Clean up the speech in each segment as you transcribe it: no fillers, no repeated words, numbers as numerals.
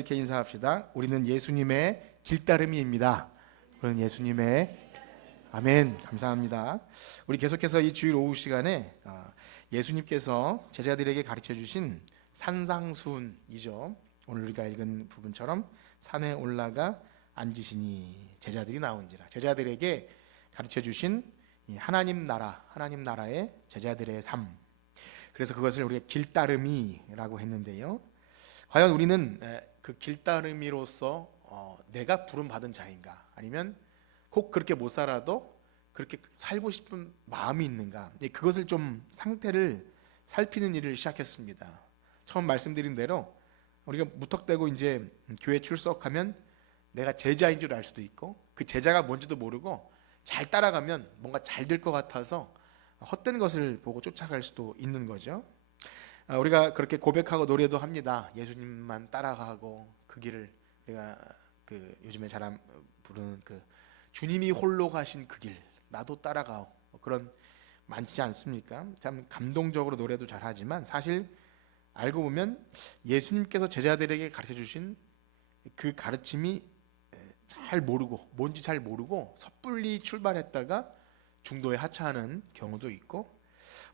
이렇게 인사합시다. 우리는 예수님의 길따름이입니다. 우리는 예수님의 아멘. 감사합니다. 우리 계속해서 이 주일 오후 시간에 예수님께서 제자들에게 가르쳐 주신 산상수훈이죠. 오늘 우리가 읽은 부분처럼 산에 올라가 앉으시니 제자들이 나온지라. 제자들에게 가르쳐 주신 이 하나님 나라의 제자들의 삶. 그래서 그것을 우리가 길따름이라고 했는데요. 과연 우리는 그 길따름이로서 내가 부름받은 자인가, 아니면 꼭 그렇게 못 살아도 그렇게 살고 싶은 마음이 있는가, 그것을 좀 상태를 살피는 일을 시작했습니다. 처음 말씀드린 대로 우리가 무턱대고 이제 교회 출석하면 내가 제자인 줄 알 수도 있고, 그 제자가 뭔지도 모르고 잘 따라가면 뭔가 잘 될 것 같아서 헛된 것을 보고 쫓아갈 수도 있는 거죠. 우리가 그렇게 고백하고 노래도 합니다. 예수님만 따라가고 그 길을, 우리가 그 요즘에 잘 부르는 그 주님이 홀로 가신 그 길 나도 따라가오, 그런 많지 않습니까? 참 감동적으로 노래도 잘하지만 사실 알고 보면 예수님께서 제자들에게 가르쳐 주신 그 가르침이 잘 모르고, 뭔지 잘 모르고 섣불리 출발했다가 중도에 하차하는 경우도 있고,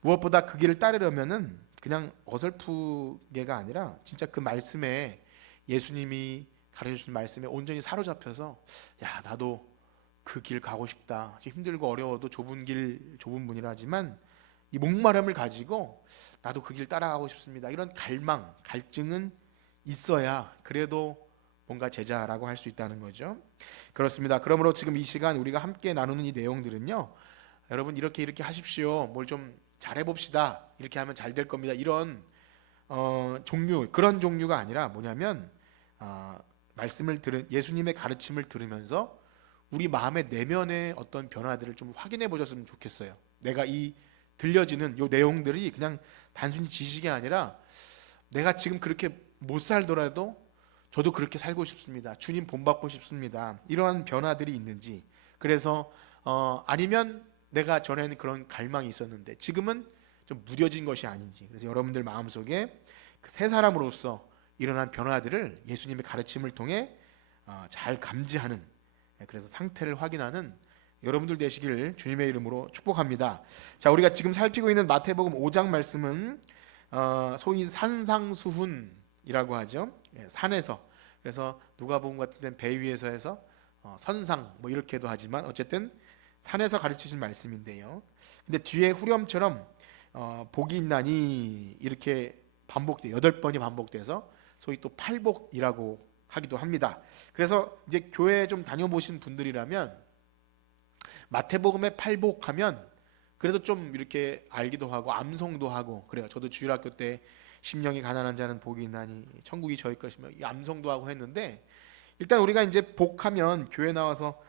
무엇보다 그 길을 따르려면은 그냥 어설프게가 아니라 진짜 그 말씀에, 예수님이 가르쳐 주신 말씀에 온전히 사로잡혀서 야, 나도 그 길 가고 싶다. 힘들고 어려워도 좁은 길, 좁은 문이라 하지만 이 목마름을 가지고 나도 그 길 따라가고 싶습니다. 이런 갈망, 갈증은 있어야 그래도 뭔가 제자라고 할 수 있다는 거죠. 그렇습니다. 그러므로 지금 이 시간 우리가 함께 나누는 이 내용들은요, 여러분 이렇게 하십시오, 뭘 좀 잘해봅시다, 이렇게 하면 잘 될 겁니다, 이런 그런 종류가 아니라 뭐냐면, 말씀을 들은 예수님의 가르침을 들으면서 우리 마음의 내면의 어떤 변화들을 좀 확인해 보셨으면 좋겠어요. 내가 이 들려지는 이 내용들이 그냥 단순히 지식이 아니라 내가 지금 그렇게 못 살더라도 저도 그렇게 살고 싶습니다, 주님 본받고 싶습니다, 이러한 변화들이 있는지, 그래서 아니면 내가 전에는 그런 갈망이 있었는데 지금은 좀 무뎌진 것이 아닌지, 그래서 여러분들 마음속에 그 새 사람으로서 일어난 변화들을 예수님의 가르침을 통해 잘 감지하는, 그래서 상태를 확인하는 여러분들 되시기를 주님의 이름으로 축복합니다. 자, 우리가 지금 살피고 있는 마태복음 5장 말씀은 소위 산상수훈이라고 하죠. 산에서, 그래서 누가복음 같은 데는 배 위에서 해서 선상 뭐 이렇게도 하지만 어쨌든 산에서 가르치신 말씀인데요. 근데 뒤에 후렴처럼 복이 있나니 이렇게 반복돼, 8번이 반복돼서 소위 또 팔복이라고 하기도 합니다. 그래서 이제 교회 좀 다녀보신 분들이라면 마태복음에 팔복하면 그래도 좀 이렇게 알기도 하고 암송도 하고 그래요. 저도 주일학교 때 심령이 가난한 자는 복이 있나니 천국이 저희 것이며 이 암송도 하고 했는데, 일단 우리가 이제 복하면, 교회 나와서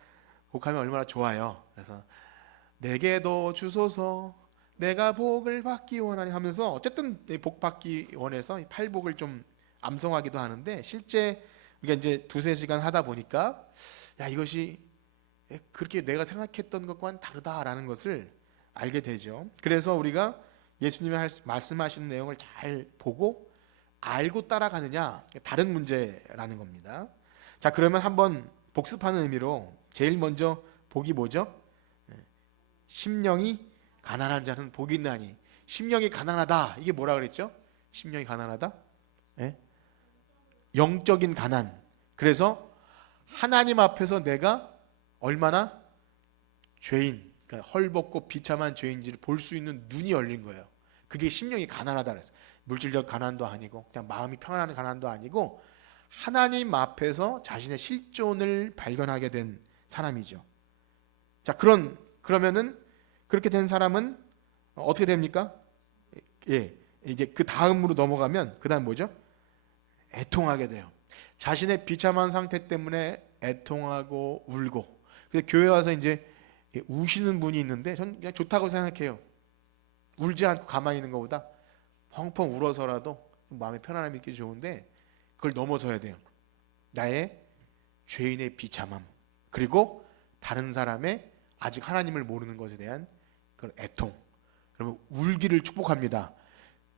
복하면 얼마나 좋아요. 그래서 내게도 주소서 내가 복을 받기 원하니 하면서 어쨌든 복 받기 원해서 팔복을 좀 암송하기도 하는데, 실제 우리가 이제 2-3시간 하다 보니까 야, 이것이 그렇게 내가 생각했던 것과는 다르다라는 것을 알게 되죠. 그래서 우리가 예수님이 말씀하시는 내용을 잘 보고 알고 따라가느냐, 다른 문제라는 겁니다. 자, 그러면 한번 복습하는 의미로 제일 먼저 복이 뭐죠? 심령이 가난한 자는 복이 있나니. 심령이 가난하다, 이게 뭐라 그랬죠? 심령이 가난하다? 영적인 가난. 그래서 하나님 앞에서 내가 얼마나 죄인, 그러니까 헐벗고 비참한 죄인지를 볼 수 있는 눈이 열린 거예요. 그게 심령이 가난하다 그랬어요. 물질적 가난도 아니고 그냥 마음이 평안한 가난도 아니고 하나님 앞에서 자신의 실존을 발견하게 된 사람이죠. 자, 그러면은 그렇게 된 사람은 어떻게 됩니까? 이제 그 다음으로 넘어가면, 그 다음 뭐죠? 애통하게 돼요. 자신의 비참한 상태 때문에 애통하고 울고. 그래서 교회 와서 이제 우시는 분이 있는데 전 그냥 좋다고 생각해요. 울지 않고 가만히 있는 것보다 펑펑 울어서라도 마음에 편안함이 있기 좋은데, 그걸 넘어서야 돼요. 나의 죄인의 비참함, 그리고 다른 사람의 아직 하나님을 모르는 것에 대한 그런 애통, 그러면 울기를 축복합니다.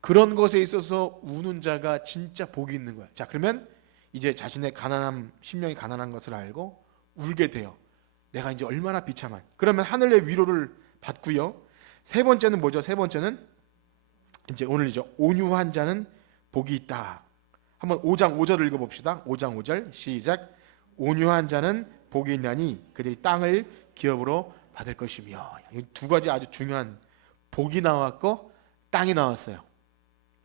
그런 것에 있어서 우는 자가 진짜 복이 있는 거야. 자, 그러면 이제 자신의 가난함, 심령이 가난한 것을 알고 울게 돼요. 내가 이제 얼마나 비참한. 그러면 하늘의 위로를 받고요. 세 번째는 뭐죠? 세 번째는 이제 오늘이죠. 온유한 자는 복이 있다. 한번 5장 5절을 읽어봅시다. 5장 5절 시작. 온유한 자는 복이 있나니 그들이 땅을 기업으로 받을 것이며. 이 두 가지 아주 중요한, 복이 나왔고 땅이 나왔어요.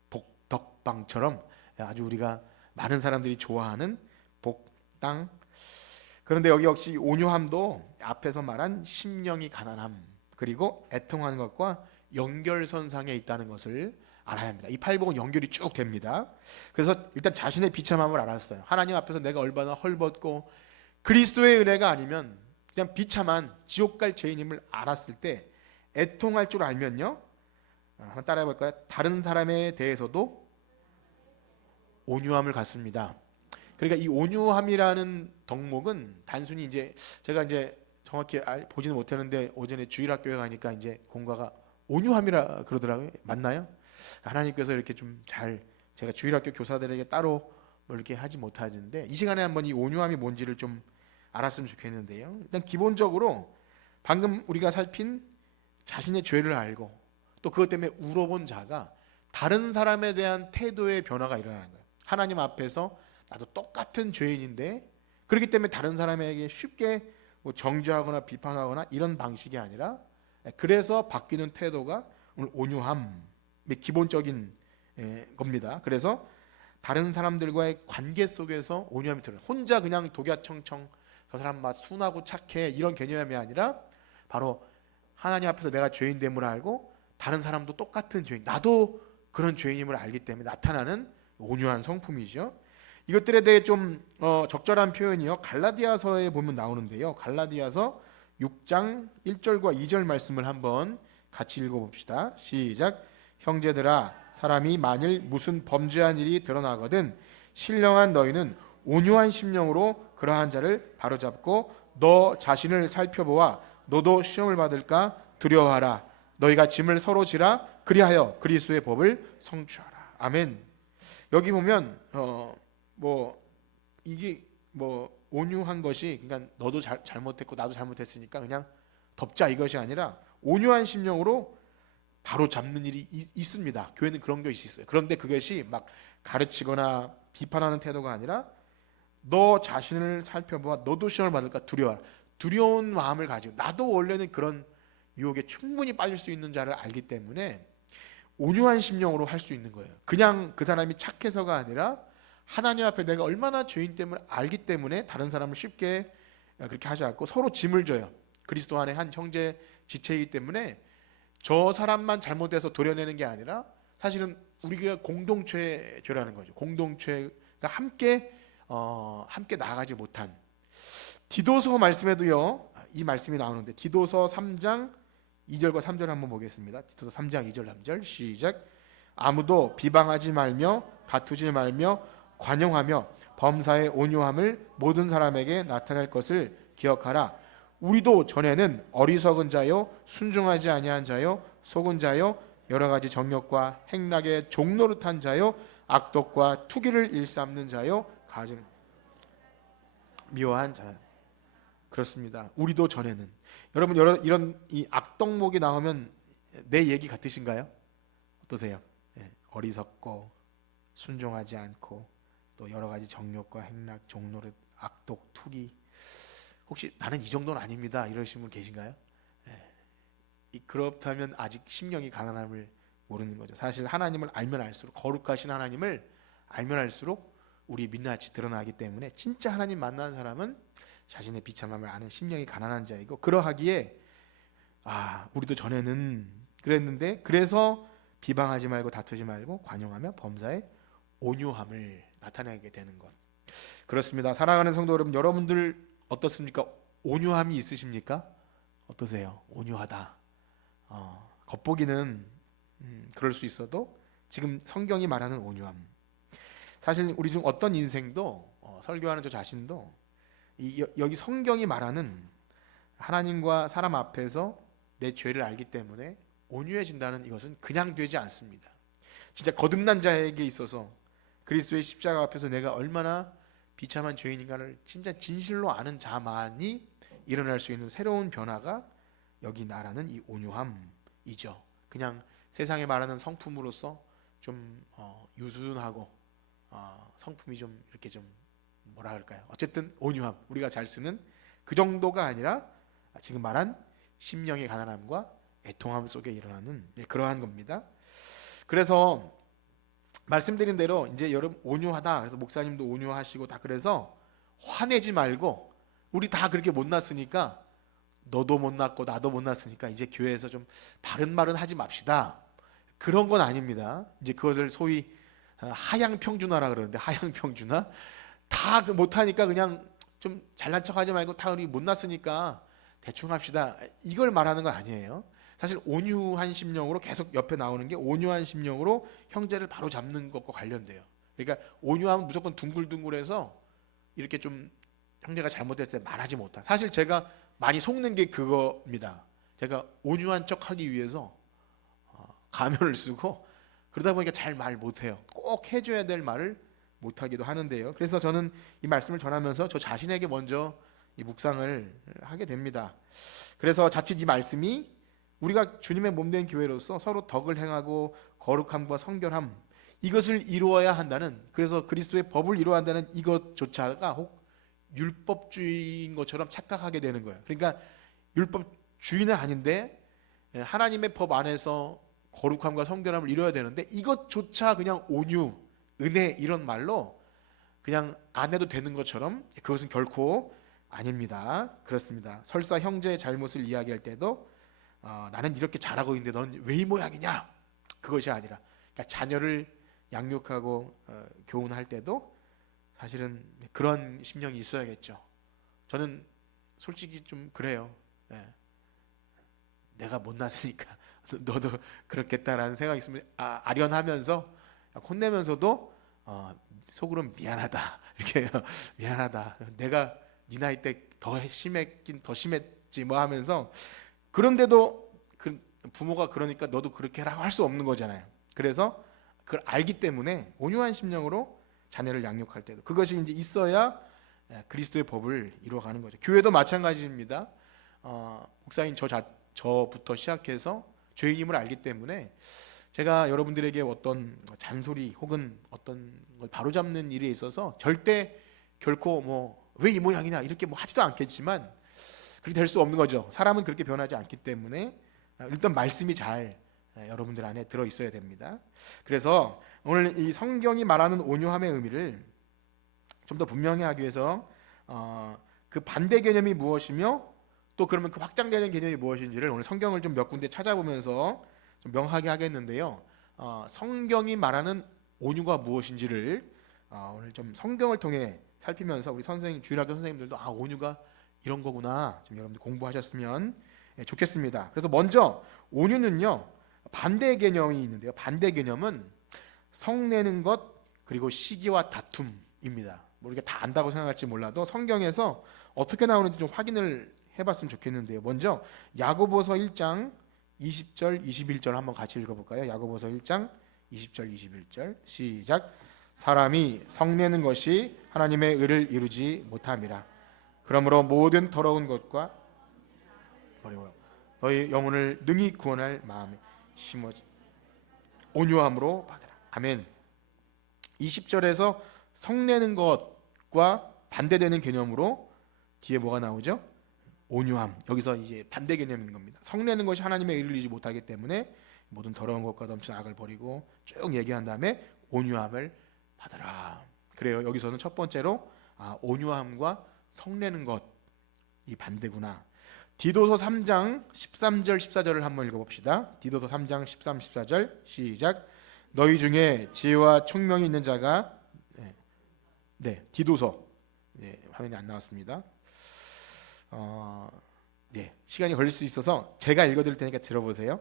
복덕방처럼 아주 우리가 많은 사람들이 좋아하는 복, 땅. 그런데 여기 역시 온유함도 앞에서 말한 심령이 가난함 그리고 애통하는 것과 연결선상에 있다는 것을 알아야 합니다. 이 팔복은 연결이 쭉 됩니다. 그래서 일단 자신의 비참함을 알았어요. 하나님 앞에서 내가 얼마나 헐벗고 그리스도의 은혜가 아니면 그냥 비참한 지옥 갈 죄인임을 알았을 때 애통할 줄 알면요, 한번 따라해 볼까요? 다른 사람에 대해서도 온유함을 갖습니다. 그러니까 이 온유함이라는 덕목은 단순히 이제 제가 이제 정확히 보지는 못했는데 오전에 주일학교에 가니까 이제 공과가 온유함이라 그러더라고요. 맞나요? 하나님께서 이렇게 좀 잘, 제가 주일학교 교사들에게 따로 뭐 이렇게 하지 못하는데 이 시간에 한번 이 온유함이 뭔지를 좀 알았으면 좋겠는데요. 일단 기본적으로 방금 우리가 살핀 자신의 죄를 알고 또 그것 때문에 울어본 자가 다른 사람에 대한 태도의 변화가 일어나는 거예요. 하나님 앞에서 나도 똑같은 죄인인데 그렇기 때문에 다른 사람에게 쉽게 뭐 정죄하거나 비판하거나 이런 방식이 아니라, 그래서 바뀌는 태도가 오늘 온유함의 기본적인 겁니다. 그래서 다른 사람들과의 관계 속에서 온유함이 들어요. 혼자 그냥 독야청청 저 사람 막 순하고 착해 이런 개념이 아니라 바로 하나님 앞에서 내가 죄인됨을 알고 다른 사람도 똑같은 죄인, 나도 그런 죄인임을 알기 때문에 나타나는 온유한 성품이죠. 이것들에 대해 좀 적절한 표현이요, 갈라디아서에 보면 나오는데요. 갈라디아서 6장 1절과 2절 말씀을 한번 같이 읽어봅시다. 시작. 형제들아, 사람이 만일 무슨 범죄한 일이 드러나거든 신령한 너희는 온유한 심령으로 그러한 자를 바로잡고 너 자신을 살펴보아 너도 시험을 받을까 두려워하라. 너희가 짐을 서로 지라 그리하여 그리스도의 법을 성취하라. 아멘. 여기 보면 이게 온유한 것이 그러니까 너도 잘못했고 나도 잘못했으니까 그냥 덮자 이것이 아니라 온유한 심령으로 바로 잡는 일이 있습니다. 교회는 그런 것이 있어요. 그런데 그것이 막 가르치거나 비판하는 태도가 아니라 너 자신을 살펴봐 너도 시험을 받을까 두려워하라. 두려운 마음을 가지고 나도 원래는 그런 유혹에 충분히 빠질 수 있는 자를 알기 때문에 온유한 심령으로 할 수 있는 거예요. 그냥 그 사람이 착해서가 아니라 하나님 앞에 내가 얼마나 죄인됨을 알기 때문에 다른 사람을 쉽게 그렇게 하지 않고 서로 짐을 져요. 그리스도 안에 한 형제 지체이기 때문에 저 사람만 잘못해서 도려내는 게 아니라 사실은 우리가 공동체죄라는 거죠. 공동체가 함께 나아가지 못한. 디도서 말씀에도요 이 말씀이 나오는데 디도서 3장 2절과 3절 한번 보겠습니다. 디도서 3장 2절 3절 시작. 아무도 비방하지 말며 다투지 말며 관용하며 범사의 온유함을 모든 사람에게 나타낼 것을 기억하라. 우리도 전에는 어리석은 자요 순종하지 아니한 자요 속은 자요 여러 가지 정욕과 행락의 종노릇한 자요 악독과 투기를 일삼는 자요 가증 미워한 자. 그렇습니다. 우리도 전에는. 여러분 이런 이 악덕목이 나오면 내 얘기 같으신가요? 어떠세요? 어리석고 순종하지 않고 또 여러 가지 정욕과 행락, 종노릇, 악독, 투기. 혹시 나는 이 정도는 아닙니다 이러신 분 계신가요? 그렇다면 아직 심령이 가난함을 모르는 거죠. 사실 하나님을 알면 알수록, 거룩하신 하나님을 알면 알수록 우리 민낯이 드러나기 때문에 진짜 하나님 만난 사람은 자신의 비참함을 아는 심령이 가난한 자이고, 그러하기에 우리도 전에는 그랬는데 그래서 비방하지 말고 다투지 말고 관용하며 범사의 온유함을 나타내게 되는 것. 그렇습니다. 사랑하는 성도 여러분, 여러분들 어떻습니까? 온유함이 있으십니까? 어떠세요? 온유하다. 겉보기는 그럴 수 있어도 지금 성경이 말하는 온유함. 사실 우리 중 어떤 인생도 설교하는 저 자신도 여기 성경이 말하는 하나님과 사람 앞에서 내 죄를 알기 때문에 온유해진다는 이것은 그냥 되지 않습니다. 진짜 거듭난 자에게 있어서 그리스도의 십자가 앞에서 내가 얼마나 비참한 죄인인가를 진짜 진실로 아는 자만이 일어날 수 있는 새로운 변화가 여기 말하는 이 온유함이죠. 그냥 세상에 말하는 성품으로서 좀 유순하고 성품이 좀 이렇게 좀 뭐라 할까요? 어쨌든 온유함, 우리가 잘 쓰는 그 정도가 아니라 지금 말한 심령의 가난함과 애통함 속에 일어나는 그러한 겁니다. 그래서 말씀드린 대로 이제 여러분 온유하다. 그래서 목사님도 온유하시고 다 그래서 화내지 말고 우리 다 그렇게 못났으니까 너도 못났고 나도 못났으니까 이제 교회에서 좀 바른 말은 하지 맙시다. 그런 건 아닙니다. 이제 그것을 소위 하향평준화라 그러는데 하향평준화 다 못하니까 그냥 좀 잘난 척하지 말고 다 우리 못났으니까 대충 합시다. 이걸 말하는 건 아니에요. 사실 온유한 심령으로 계속 옆에 나오는 게 온유한 심령으로 형제를 바로 잡는 것과 관련돼요. 그러니까 온유하면 무조건 둥글둥글해서 이렇게 좀 형제가 잘못했을 때 말하지 못한. 사실 제가 많이 속는 게 그겁니다. 제가 온유한 척하기 위해서 가면을 쓰고 그러다 보니까 잘 말 못해요. 꼭 해줘야 될 말을 못하기도 하는데요. 그래서 저는 이 말씀을 전하면서 저 자신에게 먼저 이 묵상을 하게 됩니다. 그래서 자칫 이 말씀이 우리가 주님의 몸된 교회로서 서로 덕을 행하고 거룩함과 성결함 이것을 이루어야 한다는, 그래서 그리스도의 법을 이루어야 한다는 이것조차가 혹 율법주의인 것처럼 착각하게 되는 거예요. 그러니까 율법주의는 아닌데 하나님의 법 안에서 거룩함과 성결함을 이루어야 되는데 이것조차 그냥 온유, 은혜 이런 말로 그냥 안 해도 되는 것처럼 그것은 결코 아닙니다. 그렇습니다. 설사 형제의 잘못을 이야기할 때도 나는 이렇게 잘하고 있는데 넌 왜 이 모양이냐? 그것이 아니라 그러니까 자녀를 양육하고 교훈할 때도 사실은 그런 심령이 있어야겠죠. 저는 솔직히 좀 그래요. 내가 못났으니까 너도 그렇겠다라는 생각이 있으면 아련하면서 혼내면서도 속으로 미안하다 이렇게 미안하다. 내가 네 나이 때 더 심했긴 더 심했지 뭐 하면서, 그런데도 부모가 그러니까 너도 그렇게 해라 할 수 없는 거잖아요. 그래서 그걸 알기 때문에 온유한 심령으로 자녀를 양육할 때도 그것이 이제 있어야 그리스도의 법을 이루어가는 거죠. 교회도 마찬가지입니다. 목사인 저부터 시작해서 죄인임을 알기 때문에 제가 여러분들에게 어떤 잔소리 혹은 어떤 걸 바로잡는 일에 있어서 절대 결코 뭐 왜 이 모양이냐 이렇게 뭐 하지도 않겠지만 그렇게 될 수 없는 거죠. 사람은 그렇게 변하지 않기 때문에 일단 말씀이 잘 여러분들 안에 들어 있어야 됩니다. 그래서 오늘 이 성경이 말하는 온유함의 의미를 좀 더 분명히 하기 위해서 그 반대 개념이 무엇이며 또 그러면 그 확장되는 개념이 무엇인지를 오늘 성경을 좀 몇 군데 찾아보면서 좀 명확하게 하겠는데요. 성경이 말하는 온유가 무엇인지를 오늘 좀 성경을 통해 살피면서 우리 선생님, 주일학교 선생님들도 온유가 이런 거구나 좀 여러분들 공부하셨으면 좋겠습니다. 그래서 먼저 온유는요 반대 개념이 있는데요. 반대 개념은 성내는 것 그리고 시기와 다툼입니다. 뭐 우리가 다 안다고 생각할지 몰라도 성경에서 어떻게 나오는지 좀 확인을 해봤으면 좋겠는데요. 먼저 야고보서 1장 20절 21절 한번 같이 읽어볼까요? 야고보서 1장 20절 21절 시작. 사람이 성내는 것이 하나님의 의를 이루지 못함이라. 그러므로 모든 더러운 것과 버리고 너희 영혼을 능히 구원할 마음에 심어지 온유함으로 받으라. 아멘. 20절에서 성내는 것과 반대되는 개념으로 뒤에 뭐가 나오죠? 온유함. 여기서 이제 반대 개념인 겁니다. 성내는 것이 하나님의 의를 이루지 못하기 때문에 모든 더러운 것과 넘치는 악을 버리고 쭉 얘기한 다음에 온유함을 받으라. 그래요. 여기서는 첫 번째로 온유함과 성내는 것 이 반대구나. 디도서 3장 13절 14절을 한번 읽어봅시다. 디도서 3장 13, 14절 시작. 너희 중에 지혜와 총명이 있는 자가 디도서 화면이 안 나왔습니다. 시간이 걸릴 수 있어서 제가 읽어드릴 테니까 들어보세요.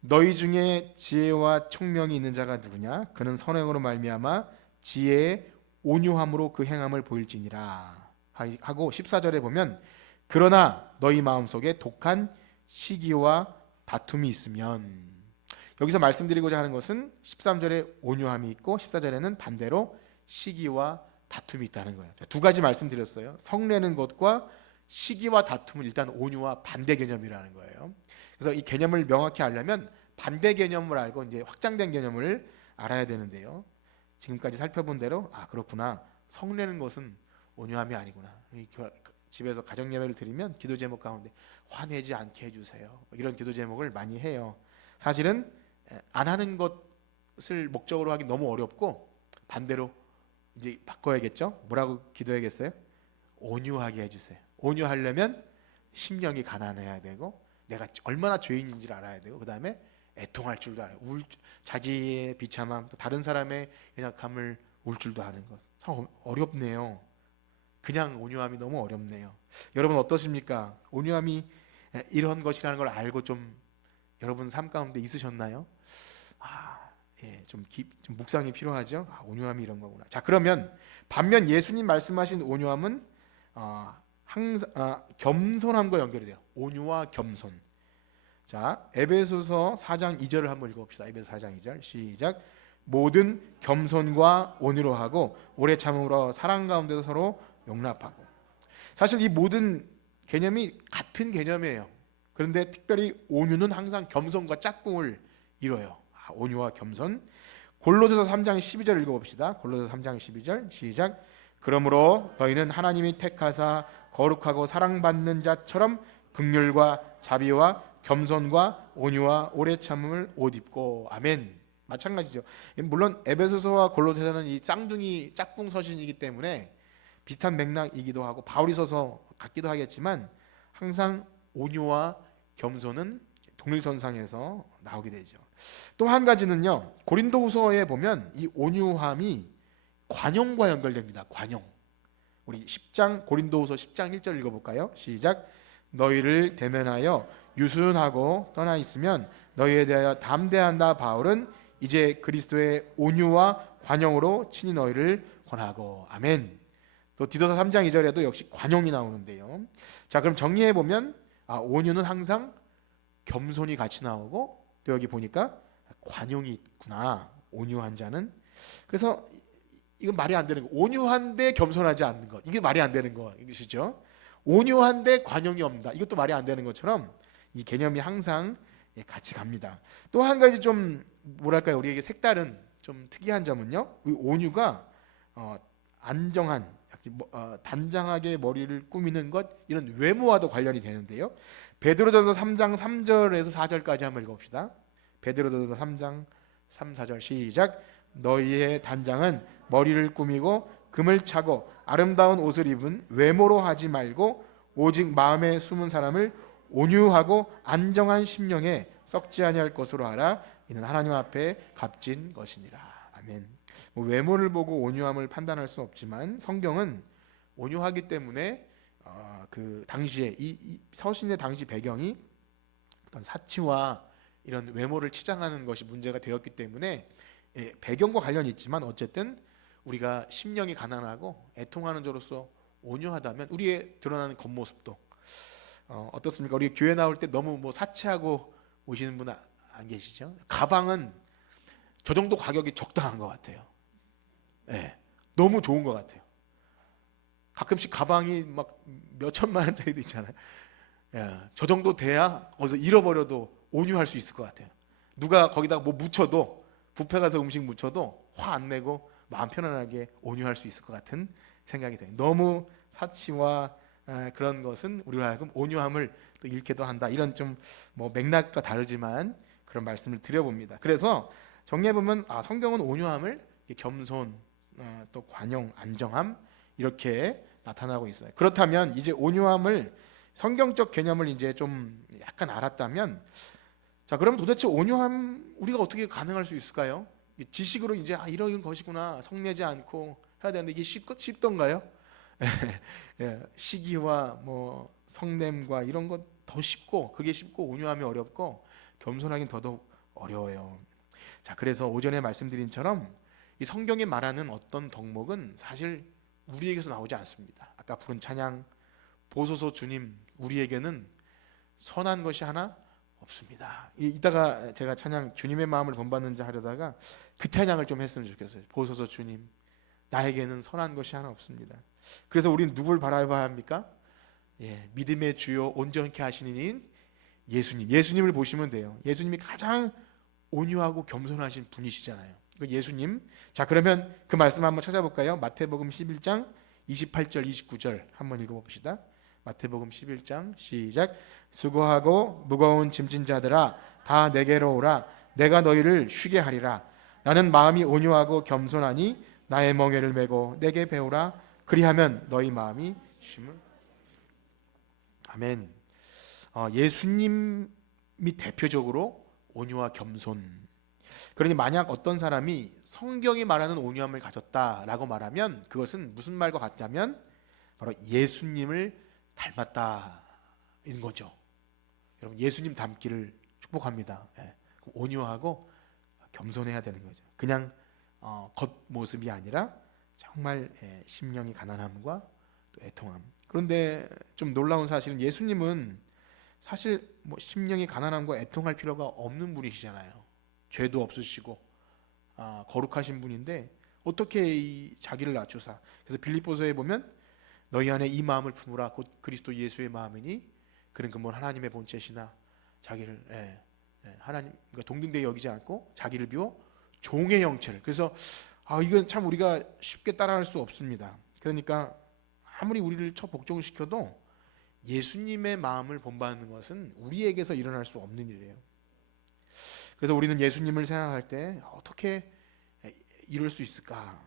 너희 중에 지혜와 총명이 있는 자가 누구냐? 그는 선행으로 말미암아 지혜의 온유함으로 그 행함을 보일지니라 하고 14절에 보면 그러나 너희 마음속에 독한 시기와 다툼이 있으면, 여기서 말씀드리고자 하는 것은 13절에 온유함이 있고 14절에는 반대로 시기와 다툼이 있다는 거예요. 두 가지 말씀드렸어요. 성내는 것과 시기와 다툼은 일단 온유와 반대 개념이라는 거예요. 그래서 이 개념을 명확히 알려면 반대 개념을 알고 이제 확장된 개념을 알아야 되는데요. 지금까지 살펴본 대로 그렇구나. 성내는 것은 온유함이 아니구나. 집에서 가정 예배를 드리면 기도 제목 가운데 화내지 않게 해주세요. 이런 기도 제목을 많이 해요. 사실은 안 하는 것을 목적으로 하기 너무 어렵고 반대로 이제 바꿔야겠죠. 뭐라고 기도해야겠어요? 온유하게 해주세요. 온유하려면 심령이 가난해야 되고 내가 얼마나 죄인인지를 알아야 되고 그 다음에 애통할 줄도 알아요. 자기의 비참함, 또 다른 사람의 연약함을 울 줄도 아는 것. 참 어렵네요. 그냥 온유함이 너무 어렵네요. 여러분 어떠십니까? 온유함이 이런 것이라는 걸 알고 좀 여러분 삶 가운데 있으셨나요? 좀 묵상이 필요하죠. 온유함이 이런 거구나. 자, 그러면 반면 예수님 말씀하신 온유함은 항상 겸손함과 연결이 돼요. 온유와 겸손. 자, 에베소서 4장 2절을 한번 읽어봅시다. 에베소 4장 2절 시작. 모든 겸손과 온유로 하고 오래 참음으로 사랑 가운데서 서로 용납하고. 사실 이 모든 개념이 같은 개념이에요. 그런데 특별히 온유는 항상 겸손과 짝꿍을 이뤄요. 온유와 겸손. 골로새서 3장 12절 읽어봅시다. 골로새서 3장 12절 시작. 그러므로 너희는 하나님이 택하사 거룩하고 사랑받는 자처럼 긍휼과 자비와 겸손과 온유와 오래 참음을 옷 입고. 아멘. 마찬가지죠. 물론 에베소서와 골로새서는 이 쌍둥이 짝꿍 서신이기 때문에 비슷한 맥락이기도 하고 바울이 써서 같기도 하겠지만 항상 온유와 겸손은 동일선상에서 나오게 되죠. 또 한 가지는요. 고린도후서에 보면 이 온유함이 관용과 연결됩니다. 관용. 우리 10장 고린도후서 10장 1절 읽어볼까요? 시작. 너희를 대면하여 유순하고 떠나 있으면 너희에 대하여 담대한다. 바울은 이제 그리스도의 온유와 관용으로 친히 너희를 권하고. 아멘. 또 디도서 3장 2절에도 역시 관용이 나오는데요. 자, 그럼 정리해 보면 온유는 항상 겸손이 같이 나오고 또 여기 보니까 관용이 있구나. 온유한 자는. 그래서 이건 말이 안 되는 거. 온유한데 겸손하지 않는 것. 이게 말이 안 되는 것이죠. 온유한데 관용이 없다. 이것도 말이 안 되는 것처럼 이 개념이 항상 같이 갑니다. 또 한 가지 좀 뭐랄까요? 우리에게 색다른 좀 특이한 점은요. 이 온유가 안정한 단장하게 머리를 꾸미는 것 이런 외모와도 관련이 되는데요. 베드로전서 3장 3절에서 4절까지 한번 읽어봅시다. 베드로전서 3장 3, 4절 시작. 너희의 단장은 머리를 꾸미고 금을 차고 아름다운 옷을 입은 외모로 하지 말고 오직 마음에 숨은 사람을 온유하고 안정한 심령에 썩지 아니할 것으로 하라. 이는 하나님 앞에 값진 것이니라. 아멘. 외모를 보고 온유함을 판단할 수는 없지만 성경은 온유하기 때문에 그 당시에 이 서신의 당시 배경이 어떤 사치와 이런 외모를 치장하는 것이 문제가 되었기 때문에 배경과 관련이 있지만 어쨌든 우리가 심령이 가난하고 애통하는 자로서 온유하다면 우리의 드러나는 겉모습도 어떻습니까? 우리 교회 나올 때 너무 사치하고 오시는 분 안 계시죠? 가방은 저 정도 가격이 적당한 것 같아요. 너무 좋은 것 같아요. 가끔씩 가방이 막 몇천만 원짜리도 있잖아요. 저 정도 돼야 어디서 잃어버려도 온유할 수 있을 것 같아요. 누가 거기다가 뭐 묻혀도 뷔페 가서 음식 묻혀도 화 안 내고 마음 편안하게 온유할 수 있을 것 같은 생각이 돼요. 너무 사치와 그런 것은 우리로 하여금 온유함을 또 잃게도 한다. 이런 좀 맥락과 다르지만 그런 말씀을 드려봅니다. 그래서 정리해 보면 성경은 온유함을 겸손, 또 관용, 안정함 이렇게 나타나고 있어요. 그렇다면 이제 온유함을 성경적 개념을 이제 좀 약간 알았다면, 자 그럼 도대체 온유함 우리가 어떻게 가능할 수 있을까요? 지식으로 이제 이런 것이구나 성내지 않고 해야 되는데 이게 쉽던가요? 시기와 성냄과 이런 것 더 쉽고 그게 쉽고 온유함이 어렵고 겸손하긴 더더욱 어려워요. 자 그래서 오전에 말씀드린처럼 이 성경이 말하는 어떤 덕목은 사실 우리에게서 나오지 않습니다. 아까 부른 찬양 보소서 주님 우리에게는 선한 것이 하나 없습니다. 이따가 제가 찬양 주님의 마음을 본받는 자 하려다가 그 찬양을 좀 했으면 좋겠어요. 보소서 주님 나에게는 선한 것이 하나 없습니다. 그래서 우리는 누굴 바라봐야 합니까? 믿음의 주요 온전케 하시는 이인 예수님. 예수님을 보시면 돼요. 예수님이 가장 온유하고 겸손하신 분이시잖아요. 그 예수님. 자, 그러면 그 말씀 한번 찾아볼까요? 마태복음 11장 28절 29절 한번 읽어봅시다. 마태복음 11장 시작. 수고하고 무거운 짐진 자들아 다 내게로 오라. 내가 너희를 쉬게 하리라. 나는 마음이 온유하고 겸손하니 나의 멍에를 메고 내게 배우라. 그리하면 너희 마음이 쉼을. 아멘. 예수님이 대표적으로 온유와 겸손. 그러니 만약 어떤 사람이 성경이 말하는 온유함을 가졌다라고 말하면 그것은 무슨 말과 같다면 바로 예수님을 닮았다인 거죠. 여러분 예수님 닮기를 축복합니다. 온유하고 겸손해야 되는 거죠. 그냥 겉모습이 아니라 정말 심령이 가난함과 또 애통함. 그런데 좀 놀라운 사실은 예수님은 사실 뭐 심령이 가난함과 애통할 필요가 없는 분이시잖아요. 죄도 없으시고 거룩하신 분인데 어떻게 이 자기를 낮추사. 그래서 빌립보서에 보면 너희 안에 이 마음을 품으라 곧 그리스도 예수의 마음이니 그는 근본 하나님의 본체시나 자기를 하나님 그러니까 동등되게 여기지 않고 자기를 비워 종의 형체를. 그래서 이건 참 우리가 쉽게 따라할 수 없습니다. 그러니까 아무리 우리를 복종시켜도 예수님의 마음을 본받는 것은 우리에게서 일어날 수 없는 일이에요. 그래서 우리는 예수님을 생각할 때 어떻게 이룰 수 있을까?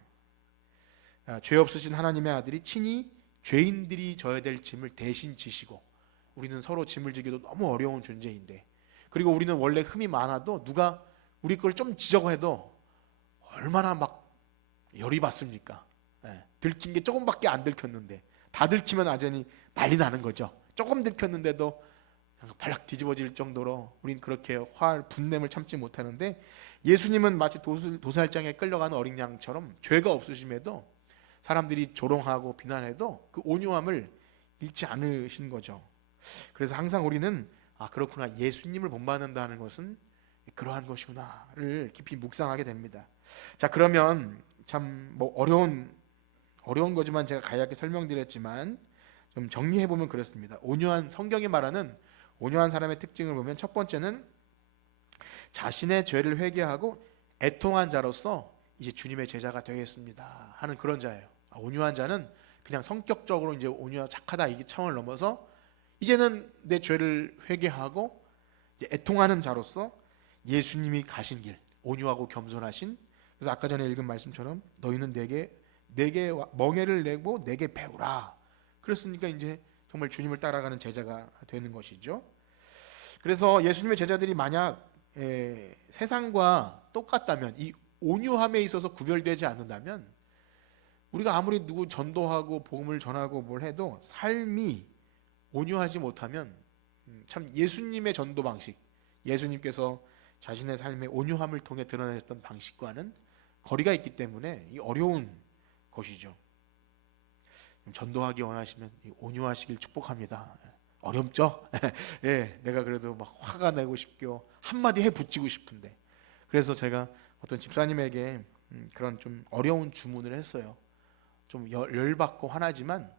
죄 없으신 하나님의 아들이 친히 죄인들이 져야 될 짐을 대신 지시고 우리는 서로 짐을 지기도 너무 어려운 존재인데 그리고 우리는 원래 흠이 많아도 누가 우리 걸 좀 지적을 해도 얼마나 막 열이 받습니까? 들킨 게 조금밖에 안 들켰는데 다 들키면 완전히 난리 나는 거죠. 조금 들켰는데도 발락 뒤집어질 정도로 우린 그렇게 분냄을 참지 못하는데 예수님은 마치 도살장에 끌려가는 어린 양처럼 죄가 없으심에도 사람들이 조롱하고 비난해도 그 온유함을 잃지 않으신 거죠. 그래서 항상 우리는 그렇구나 예수님을 본받는다는 것은 그러한 것이구나를 깊이 묵상하게 됩니다. 자 그러면 참 뭐 어려운 거지만 제가 간략하게 설명드렸지만 좀 정리해 보면 그렇습니다. 온유한 성경이 말하는 온유한 사람의 특징을 보면 첫 번째는 자신의 죄를 회개하고 애통한 자로서 이제 주님의 제자가 되겠습니다 하는 그런 자예요. 온유한 자는 그냥 성격적으로 이제 온유하고 착하다 이게 차원을 넘어서 이제는 내 죄를 회개하고 이제 애통하는 자로서 예수님이 가신 길 온유하고 겸손하신. 그래서 아까 전에 읽은 말씀처럼 너희는 내게 멍에를 내고 내게 배우라. 그랬으니까 이제 정말 주님을 따라가는 제자가 되는 것이죠. 그래서 예수님의 제자들이 만약 세상과 똑같다면 이 온유함에 있어서 구별되지 않는다면 우리가 아무리 누구 전도하고 복음을 전하고 뭘 해도 삶이 온유하지 못하면 참 예수님의 전도 방식, 예수님께서 자신의 삶의 온유함을 통해 드러내셨던 방식과는 거리가 있기 때문에 이 어려운 것이죠. 전도하기 원하시면 온유하시길 축복합니다. 어렵죠? 내가 그래도 막 화가 내고 싶고 한마디 해 붙이고 싶은데 그래서 제가 어떤 집사님에게 그런 좀 어려운 주문을 했어요. 좀 열받고 화나지만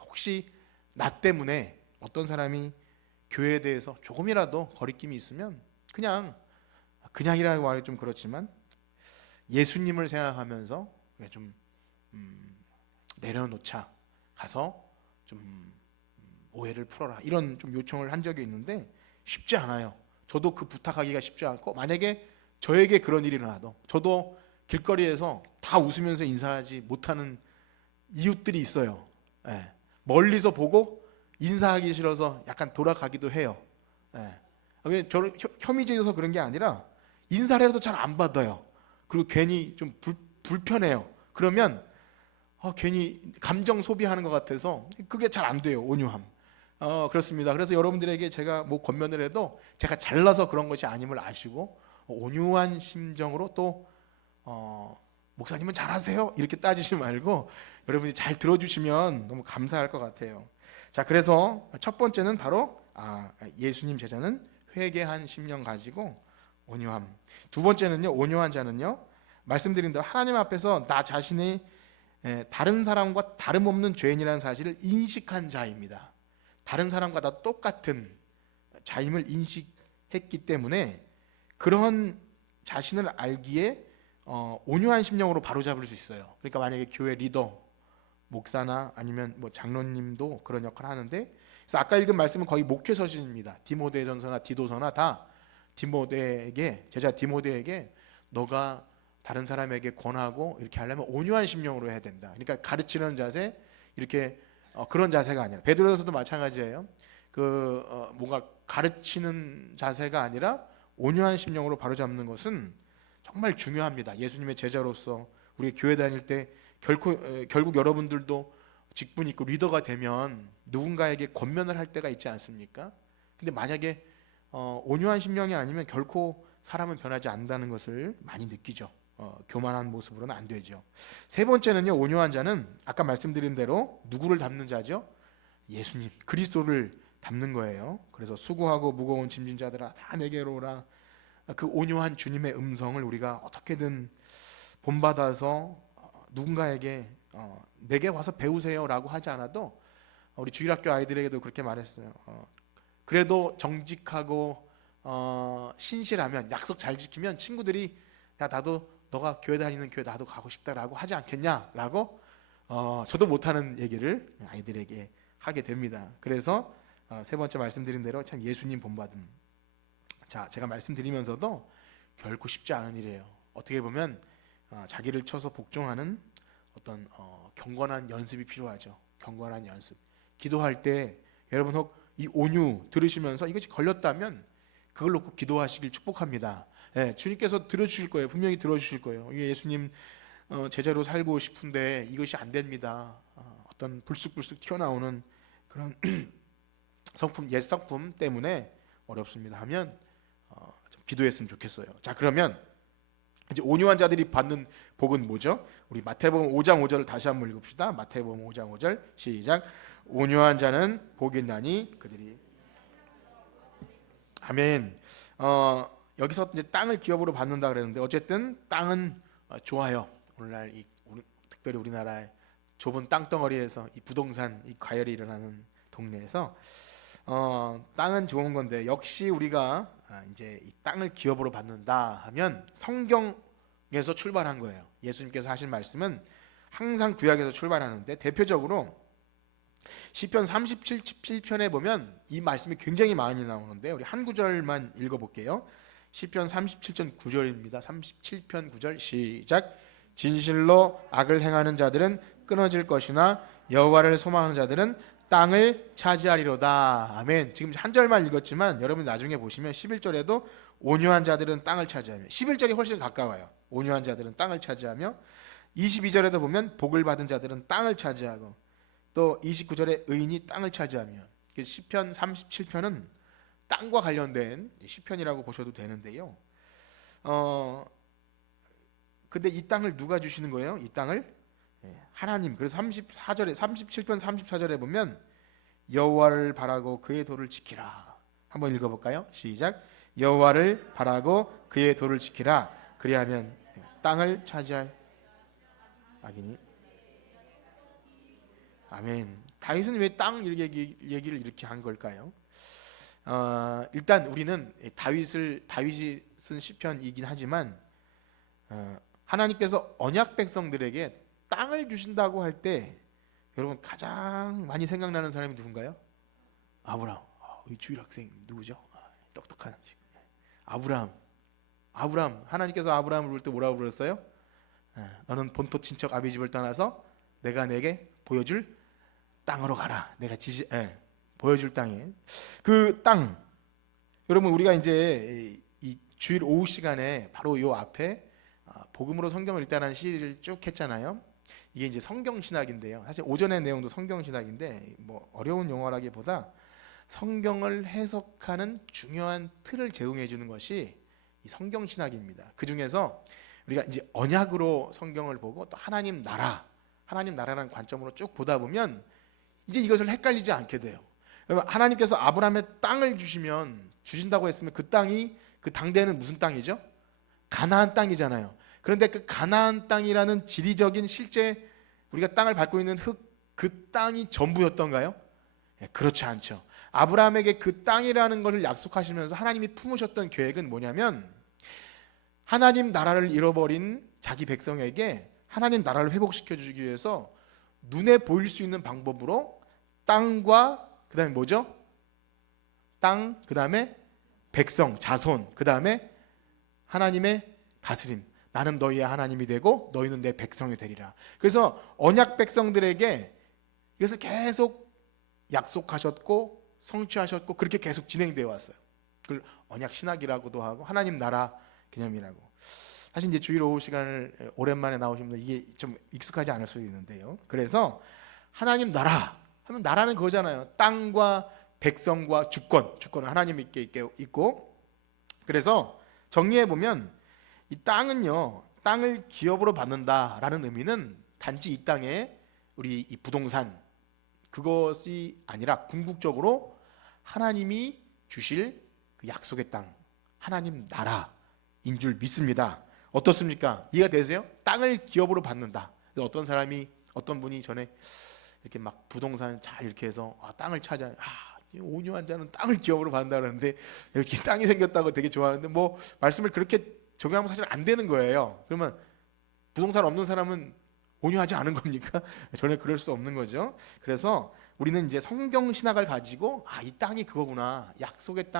혹시 나 때문에 어떤 사람이 교회에 대해서 조금이라도 거리낌이 있으면 그냥이라고 말이 좀 그렇지만 예수님을 생각하면서 좀 내려놓자 가서 좀 오해를 풀어라 이런 좀 요청을 한 적이 있는데 쉽지 않아요. 저도 그 부탁하기가 쉽지 않고 만약에 저에게 그런 일이 일어나도 저도 길거리에서 다 웃으면서 인사하지 못하는 이웃들이 있어요. 멀리서 보고 인사하기 싫어서 약간 돌아가기도 해요. 왜 저를 혐의적이어서 그런 게 아니라 인사를 해도 잘 안 받아요. 그리고 괜히 좀 불편해요. 그러면 괜히 감정 소비하는 것 같아서 그게 잘 안 돼요. 온유함. 그렇습니다. 그래서 여러분들에게 제가 뭐 권면을 해도 제가 잘나서 그런 것이 아님을 아시고 온유한 심정으로 또 목사님은 잘하세요 이렇게 따지지 말고 여러분이 잘 들어주시면 너무 감사할 것 같아요. 자, 그래서 첫 번째는 바로 예수님 제자는 회개한 심령 가지고 온유함. 두 번째는요, 온유한 자는요 말씀드린 대로 하나님 앞에서 나 자신이 다른 사람과 다름없는 죄인이라는 사실을 인식한 자입니다. 다른 사람과 다 똑같은 자임을 인식했기 때문에 그런 자신을 알기에 온유한 심령으로 바로잡을 수 있어요. 그러니까 만약에 교회 리더, 목사나 아니면 뭐 장로님도 그런 역할을 하는데, 그래서 아까 읽은 말씀은 거의 목회 서신입니다. 디모데전서나 디도서나 다 디모데에게, 제자 디모데에게 너가 다른 사람에게 권하고 이렇게 하려면 온유한 심령으로 해야 된다. 그러니까 가르치는 자세, 이렇게 그런 자세가 아니라, 베드로전서도 마찬가지예요. 뭔가 가르치는 자세가 아니라 온유한 심령으로 바로잡는 것은 정말 중요합니다. 예수님의 제자로서 우리 교회 다닐 때 결국 여러분들도 직분 있고 리더가 되면 누군가에게 권면을 할 때가 있지 않습니까? 근데 만약에 온유한 심령이 아니면 결코 사람은 변하지 않는다는 것을 많이 느끼죠. 교만한 모습으로는 안 되죠. 세 번째는요, 온유한 자는 아까 말씀드린 대로 누구를 닮는 자죠? 예수님, 그리스도를 닮는 거예요. 그래서 수고하고 무거운 짐진 자들아 다 내게로 오라. 그 온유한 주님의 음성을 우리가 어떻게든 본받아서 누군가에게 내게 와서 배우세요라고 하지 않아도, 우리 주일학교 아이들에게도 그렇게 말했어요. 그래도 정직하고 신실하면, 약속 잘 지키면 친구들이 야 나도 너가 교회 다니는 교회 나도 가고 싶다라고 하지 않겠냐라고 저도 못하는 얘기를 아이들에게 하게 됩니다. 그래서 세 번째 말씀드린 대로 참 예수님 본받음. 자, 제가 말씀드리면서도 결코 쉽지 않은 일이에요. 어떻게 보면 자기를 쳐서 복종하는 어떤 경건한 연습이 필요하죠. 경건한 연습. 기도할 때 여러분 혹 이 온유 들으시면서 이것이 걸렸다면 그걸 놓고 기도하시길 축복합니다. 주님께서 들어주실 거예요. 분명히 들어주실 거예요. 이게 예수님 제자로 살고 싶은데 이것이 안 됩니다. 어떤 불쑥불쑥 튀어나오는 그런 성품, 옛 성품 때문에 어렵습니다 하면 좀 기도했으면 좋겠어요. 자, 그러면 이제 온유한 자들이 받는 복은 뭐죠? 우리 마태복음 5장 5절을 다시 한번 읽읍시다. 마태복음 5장 5절 시작. 온유한 자는 복이 있나니 그들이. 아멘. 여기서 이제 땅을 기업으로 받는다 그랬는데, 어쨌든 땅은 좋아요. 오늘날 특별히 우리나라의 좁은 땅덩어리에서 이 부동산, 이 과열이 일어나는 동네에서 땅은 좋은 건데, 역시 우리가 이제 이 땅을 기업으로 받는다 하면 성경에서 출발한 거예요. 예수님께서 하신 말씀은 항상 구약에서 출발하는데, 대표적으로 시편 37편에 보면 이 말씀이 굉장히 많이 나오는데, 우리 한 구절만 읽어볼게요. 시편 37편 9절입니다. 37편 9절 시작. 진실로 악을 행하는 자들은 끊어질 것이나 여호와를 소망하는 자들은 땅을 차지하리로다. 아멘. 지금 한 절만 읽었지만 여러분 나중에 보시면 11절에도 온유한 자들은 땅을 차지하며, 11절이 훨씬 가까워요. 온유한 자들은 땅을 차지하며, 22절에도 보면 복을 받은 자들은 땅을 차지하고, 또 29절에 의인이 땅을 차지하며. 시편 37편은 땅과 관련된 시편이라고 보셔도 되는데요. 근데 이 땅을 누가 주시는 거예요? 이 땅을 하나님. 그래서 34절에 37편 34절에 보면 여호와를 바라고 그의 도를 지키라. 한번 읽어볼까요? 시작. 여호와를 바라고 그의 도를 지키라. 그리하면 땅을 차지할 악인이. 아멘. 다윗은 왜 땅 얘기를 이렇게 한 걸까요? 일단 우리는 다윗이 쓴 시편이긴 하지만 하나님께서 언약 백성들에게 땅을 주신다고 할 때 여러분 가장 많이 생각나는 사람이 누군가요? 아브라함. 이 주일 학생 누구죠? 똑똑한 아브라함. 하나님께서 아브라함을 부를 때 뭐라고 불렀어요? 너는 본토 친척 아비 집을 떠나서 내가 내게 보여줄 땅으로 가라. 내가 보여줄 땅에 그 땅. 여러분 우리가 이제 이 주일 오후 시간에 바로 요 앞에 복음으로 성경을 읽다라는 시리즈를 쭉 했잖아요. 이게 이제 성경 신학인데요. 사실 오전의 내용도 성경 신학인데 뭐 어려운 용어라기보다 성경을 해석하는 중요한 틀을 제공해 주는 것이 이 성경 신학입니다. 그 중에서 우리가 이제 언약으로 성경을 보고 또 하나님 나라라는 관점으로 쭉 보다 보면 이제 이것을 헷갈리지 않게 돼요. 하나님께서 아브라함의 땅을 주신다고 했으면 그 땅이, 그 당대는 무슨 땅이죠? 가나안 땅이잖아요. 그런데 그 가나안 땅이라는 지리적인 실제 우리가 땅을 밟고 있는 흙, 그 땅이 전부였던가요? 그렇지 않죠. 아브라함에게 그 땅이라는 것을 약속하시면서 하나님이 품으셨던 계획은 뭐냐면 하나님 나라를 잃어버린 자기 백성에게 하나님 나라를 회복시켜 주기 위해서 눈에 보일 수 있는 방법으로 땅과 그다음에 뭐죠? 땅, 그다음에 백성, 자손, 그다음에 하나님의 다스림. 나는 너희의 하나님이 되고 너희는 내 백성이 되리라. 그래서 언약 백성들에게 이것을 계속 약속하셨고 성취하셨고 그렇게 계속 진행되어 왔어요. 그걸 언약 신학이라고도 하고 하나님 나라 개념이라고. 사실 이제 주일 오후 시간을 오랜만에 나오신 분들 이게 좀 익숙하지 않을 수도 있는데요. 그래서 하나님 나라 하면 나라는 그거잖아요. 땅과 백성과 주권은 하나님 있고. 그래서 정리해 보면 이 땅은요, 땅을 기업으로 받는다라는 의미는 단지 이 땅에 우리 이 부동산 그것이 아니라 궁극적으로 하나님이 주실 그 약속의 땅, 하나님 나라인 줄 믿습니다. 어떻습니까? 이해가 되세요? 땅을 기업으로 받는다. 어떤 분이 전에 이렇게 막 부동산 잘 이렇게 해서 땅을 찾아. 온유한 자는 땅을 기업으로 받는다 그러는데 이렇게 땅이 생겼다고 되게 좋아하는데 뭐 말씀을 그렇게 적용하면 사실 안 되는 거예요. 그러면 부동산 없는 사람은 온유하지 않은 겁니까? 전혀 그럴 수 없는 거죠. 그래서 우리는 이제 성경 신학을 가지고 이 땅이 그거구나. 약속의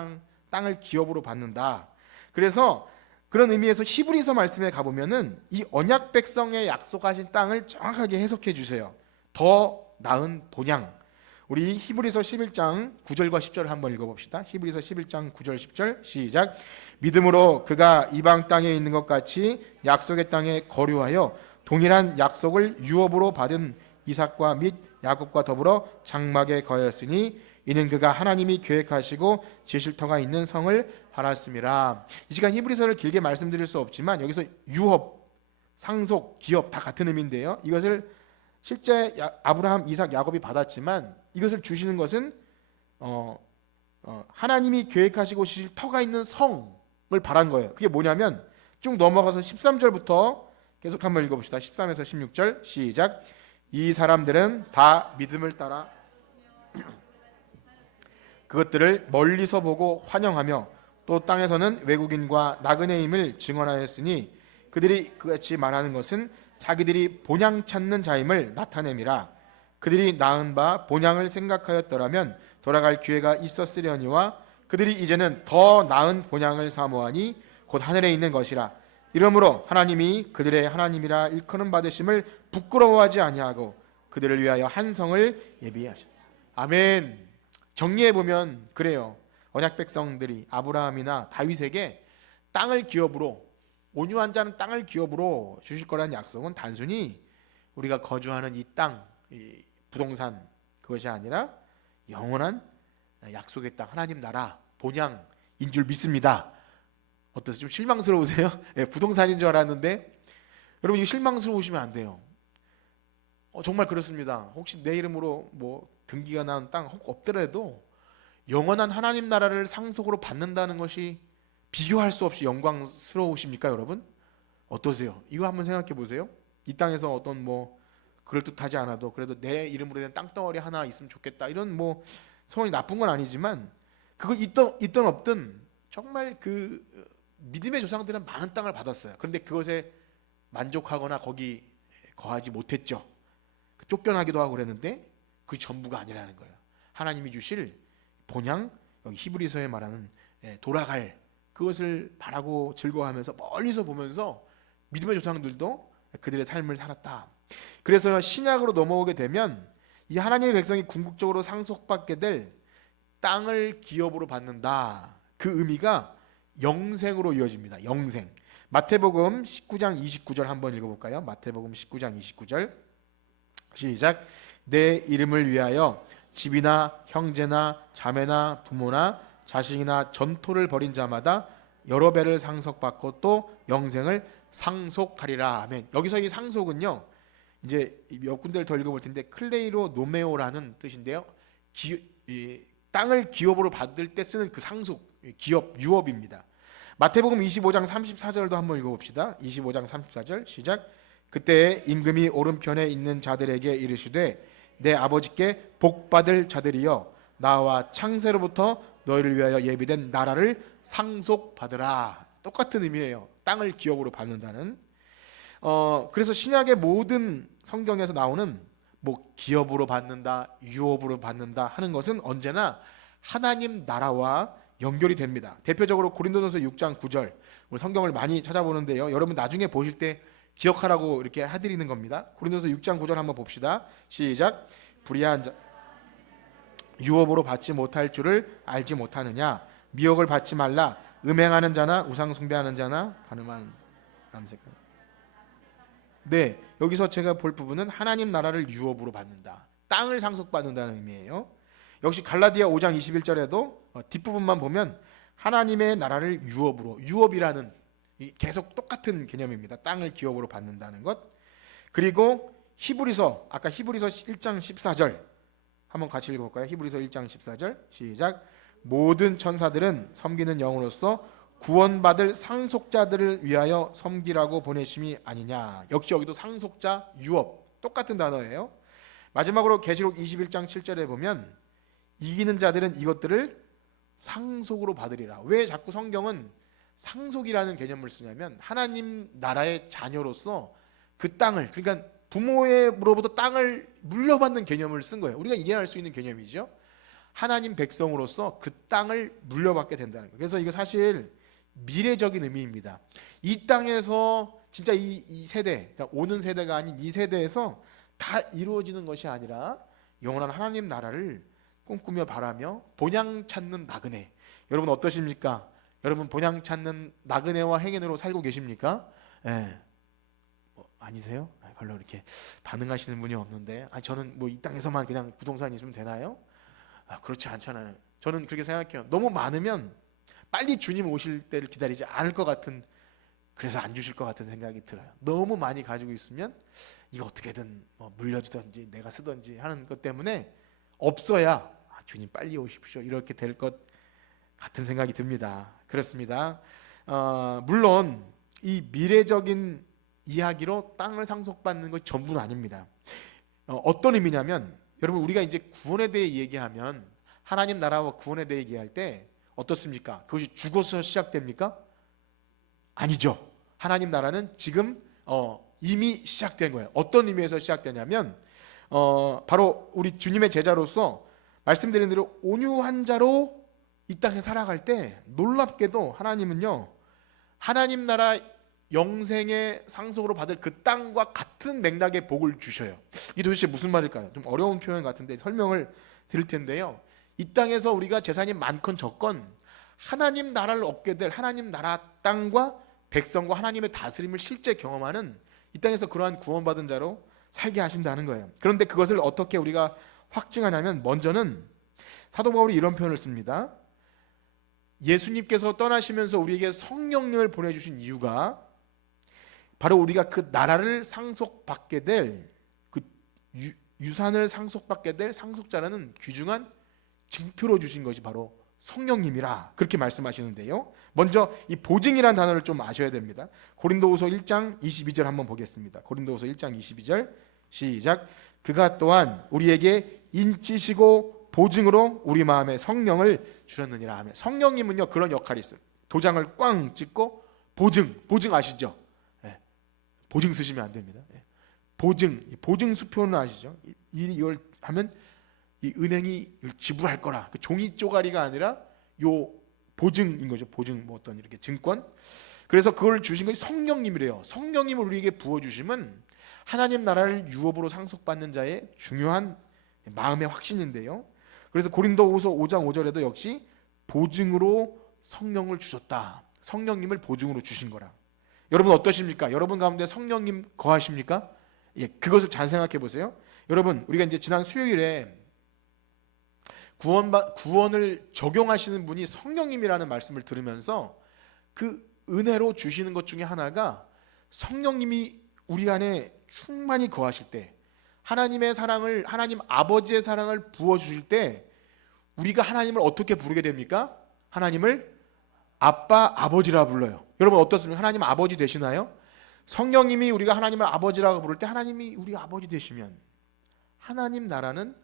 땅을 기업으로 받는다. 그래서 그런 의미에서 히브리서 말씀에 가보면은 이 언약 백성에 약속하신 땅을 정확하게 해석해 주세요. 더 나은 본향. 우리 히브리서 11장 9절과 10절을 한번 읽어봅시다. 히브리서 11장 9절 10절 시작. 믿음으로 그가 이방 땅에 있는 것 같이 약속의 땅에 거류하여 동일한 약속을 유업으로 받은 이삭과 및 야곱과 더불어 장막에 거하였으니 이는 그가 하나님이 계획하시고 지실 터가 있는 성을 팔았음이라. 이 시간 히브리서를 길게 말씀드릴 수 없지만 여기서 유업, 상속, 기업 다 같은 의미인데요. 이것을 실제 아브라함, 이삭, 야곱이 받았지만 이것을 주시는 것은 하나님이 계획하시고 지실 터가 있는 성을 바란 거예요. 그게 뭐냐면 쭉 넘어가서 13절부터 계속 한번 읽어봅시다. 13에서 16절 시작. 이 사람들은 다 믿음을 따라 그것들을 멀리서 보고 환영하며 또 땅에서는 외국인과 나그네임을 증언하였으니 그들이 그같이 말하는 것은 자기들이 본향 찾는 자임을 나타냄이라. 그들이 낳은 바 본향을 생각하였더라면 돌아갈 기회가 있었으려니와 그들이 이제는 더 나은 본향을 사모하니 곧 하늘에 있는 것이라. 이러므로 하나님이 그들의 하나님이라 일컬음 받으심을 부끄러워하지 아니하고 그들을 위하여 한 성을 예비하셨다. 아멘. 정리해 보면 그래요. 언약 백성들이 아브라함이나 다윗에게 땅을 기업으로, 온유한 자는 땅을 기업으로 주실 거라는 약속은 단순히 우리가 거주하는 이 땅, 이 부동산 그것이 아니라 영원한 약속의 땅, 하나님 나라 본향인 줄 믿습니다. 어떠세요? 좀 실망스러우세요? 부동산인 줄 알았는데 여러분 이거 실망스러우시면 안 돼요. 정말 그렇습니다. 혹시 내 이름으로 뭐 등기가 난 땅 혹 없더라도 영원한 하나님 나라를 상속으로 받는다는 것이 비교할 수 없이 영광스러우십니까, 여러분? 어떠세요? 이거 한번 생각해 보세요. 이 땅에서 어떤 뭐 그럴듯하지 않아도 그래도 내 이름으로 된 땅덩어리 하나 있으면 좋겠다. 이런 뭐 소원이 나쁜 건 아니지만 그거 있던 없든 정말 그 믿음의 조상들은 많은 땅을 받았어요. 그런데 그것에 만족하거나 거기 거하지 못했죠. 쫓겨나기도 하고 그랬는데 그 전부가 아니라는 거예요. 하나님이 주실 본향, 여기 히브리서에 말하는 돌아갈 그것을 바라고 즐거워하면서 멀리서 보면서 믿음의 조상들도 그들의 삶을 살았다. 그래서 신약으로 넘어오게 되면 이 하나님의 백성이 궁극적으로 상속받게 될 땅을 기업으로 받는다. 그 의미가 영생으로 이어집니다. 영생. 마태복음 19장 29절 한번 읽어볼까요? 마태복음 19장 29절 시작. 내 이름을 위하여 집이나 형제나 자매나 부모나 자식이나 전토를 벌인 자마다 여러 배를 상속받고 또 영생을 상속하리라. 아멘. 여기서 이 상속은요, 이제 몇 군데를 더 읽어볼 텐데 클레이로 노메오라는 뜻인데요. 땅을 기업으로 받을 때 쓰는 그 상속, 기업, 유업입니다. 마태복음 25장 34절도 한번 읽어봅시다. 25장 34절 시작. 그때 임금이 오른편에 있는 자들에게 이르시되 내 아버지께 복받을 자들이여 나와 창세로부터 너희를 위하여 예비된 나라를 상속받으라. 똑같은 의미예요. 땅을 기업으로 받는다는. 그래서 신약의 모든 성경에서 나오는 뭐 기업으로 받는다, 유업으로 받는다 하는 것은 언제나 하나님 나라와 연결이 됩니다. 대표적으로 고린도전서 6장 9절. 우리 성경을 많이 찾아보는데요. 여러분 나중에 보실 때 기억하라고 이렇게 해드리는 겁니다. 고린도전서 6장 9절 한번 봅시다. 시작. 불의한 자 유업으로 받지 못할 줄을 알지 못하느냐. 미혹을 받지 말라. 음행하는 자나 우상 숭배하는 자나 가늠한 남색하는. 네, 여기서 제가 볼 부분은 하나님 나라를 유업으로 받는다. 땅을 상속받는다는 의미예요. 역시 갈라디아 5장 21절에도 뒷부분만 보면 하나님의 나라를 유업으로, 유업이라는 계속 똑같은 개념입니다. 땅을 기업으로 받는다는 것. 그리고 히브리서, 아까 히브리서 1장 14절 한번 같이 읽어볼까요? 히브리서 1장 14절 시작. 모든 천사들은 섬기는 영으로서 구원받을 상속자들을 위하여 섬기라고 보내심이 아니냐. 역시 여기도 상속자, 유업 똑같은 단어예요. 마지막으로 계시록 21장 7절에 보면 이기는 자들은 이것들을 상속으로 받으리라. 왜 자꾸 성경은 상속이라는 개념을 쓰냐면 하나님 나라의 자녀로서 그 땅을, 그러니까 부모로부터 땅을 물려받는 개념을 쓴 거예요. 우리가 이해할 수 있는 개념이죠. 하나님 백성으로서 그 땅을 물려받게 된다는 거예요. 그래서 이거 사실 미래적인 의미입니다. 이 땅에서 진짜 이 세대, 그러니까 오는 세대가 아닌 이 세대에서 다 이루어지는 것이 아니라 영원한 하나님 나라를 꿈꾸며 바라며 본향 찾는 나그네. 여러분 어떠십니까? 여러분 본향 찾는 나그네와 행인으로 살고 계십니까? 예. 아니세요? 별로 이렇게 반응하시는 분이 없는데, 저는 뭐 이 땅에서만 그냥 부동산 있으면 되나요? 그렇지 않잖아요. 저는 그렇게 생각해요. 너무 많으면 빨리 주님 오실 때를 기다리지 않을 것 같은, 그래서 안 주실 것 같은 생각이 들어요. 너무 많이 가지고 있으면 이거 어떻게든 뭐 물려주든지 내가 쓰든지 하는 것 때문에 없어야 주님 빨리 오십시오 이렇게 될 것 같은 생각이 듭니다. 그렇습니다. 물론 이 미래적인 이야기로 땅을 상속받는 것이 전부는 아닙니다. 어떤 의미냐면, 여러분 우리가 이제 구원에 대해 얘기하면, 하나님 나라와 구원에 대해 얘기할 때 어떻습니까? 그것이 죽어서 시작됩니까? 아니죠. 하나님 나라는 지금 이미 시작된 거예요. 어떤 의미에서 시작되냐면 바로 우리 주님의 제자로서 말씀드린 대로 온유한 자로 이 땅에 살아갈 때 놀랍게도 하나님은요, 하나님 나라 영생의 상속으로 받을 그 땅과 같은 맥락의 복을 주셔요. 이게 도대체 무슨 말일까요? 좀 어려운 표현 같은데 설명을 드릴 텐데요. 이 땅에서 우리가 재산이 많건 적건 하나님 나라를 얻게 될 하나님 나라 땅과 백성과 하나님의 다스림을 실제 경험하는, 이 땅에서 그러한 구원받은 자로 살게 하신다는 거예요. 그런데 그것을 어떻게 우리가 확증하냐면, 먼저는 사도 바울이 이런 표현을 씁니다. 예수님께서 떠나시면서 우리에게 성령님을 보내주신 이유가 바로 우리가 그 나라를 상속받게 될, 그 유산을 상속받게 될 상속자라는 귀중한 증표로 주신 것이 바로 성령님이라, 그렇게 말씀하시는데요. 먼저 이 보증이라는 단어를 좀 아셔야 됩니다. 고린도후서 1장 22절 한번 보겠습니다. 고린도후서 1장 22절 시작. 그가 또한 우리에게 인치시고 보증으로 우리 마음에 성령을 주셨느니라 하며, 성령님은요 그런 역할이 있어요. 도장을 꽝 찍고 보증 아시죠? 네. 보증 쓰시면 안 됩니다. 네. 보증 수표는 아시죠? 이걸 하면 이 은행이 지불할 거라, 그 종이 쪼가리가 아니라 요 보증인 거죠. 보증, 뭐 어떤 이렇게 증권. 그래서 그걸 주신 것이 성령님이래요. 성령님을 우리에게 부어주시면 하나님 나라를 유업으로 상속받는 자의 중요한 마음의 확신인데요. 그래서 고린도후서 5장 5절에도 역시 보증으로 성령을 주셨다. 성령님을 보증으로 주신 거라. 여러분 어떠십니까? 여러분 가운데 성령님 거하십니까? 예, 그것을 잘 생각해 보세요. 여러분, 우리가 이제 지난 수요일에 구원을 적용하시는 분이 성령님이라는 말씀을 들으면서 그 은혜로 주시는 것 중에 하나가, 성령님이 우리 안에 충만히 거하실 때, 하나님의 사랑을, 하나님 아버지의 사랑을 부어주실 때 우리가 하나님을 어떻게 부르게 됩니까? 하나님을 아빠, 아버지라 불러요. 여러분 어떻습니까? 하나님 아버지 되시나요? 성령님이 우리가 하나님을 아버지라고 부를 때 하나님이 우리 아버지 되시면 하나님 나라는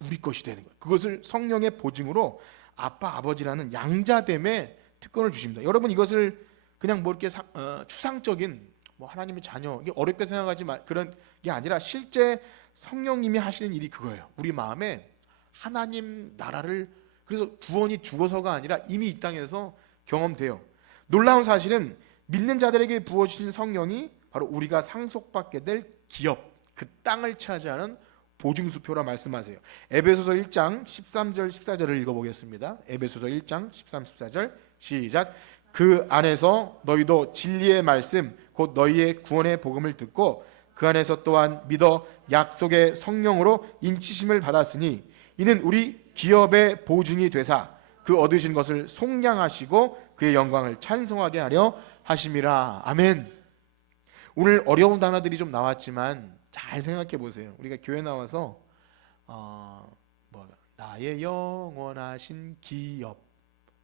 우리 것이 되는 거예요. 그것을 성령의 보증으로 아빠 아버지라는 양자됨의 특권을 주십니다. 여러분 이것을 그냥 뭐 이렇게 추상적인 뭐 하나님의 자녀 이게 어렵게 생각하지 그런 게 아니라 실제 성령님이 하시는 일이 그거예요. 우리 마음에 하나님 나라를 그래서 구원이 죽어서가 아니라 이미 이 땅에서 경험돼요. 놀라운 사실은 믿는 자들에게 부어주신 성령이 바로 우리가 상속받게 될 기업, 그 땅을 차지하는 보증수표라 말씀하세요. 에베소서 1장 13절 14절을 읽어보겠습니다. 에베소서 1장 13, 14절 시작. 그 안에서 너희도 진리의 말씀 곧 너희의 구원의 복음을 듣고 그 안에서 또한 믿어 약속의 성령으로 인치심을 받았으니 이는 우리 기업의 보증이 되사 그 얻으신 것을 속량하시고 그의 영광을 찬송하게 하려 하심이라. 아멘. 오늘 어려운 단어들이 좀 나왔지만 잘 생각해 보세요. 우리가 교회 나와서 나의 영원하신 기업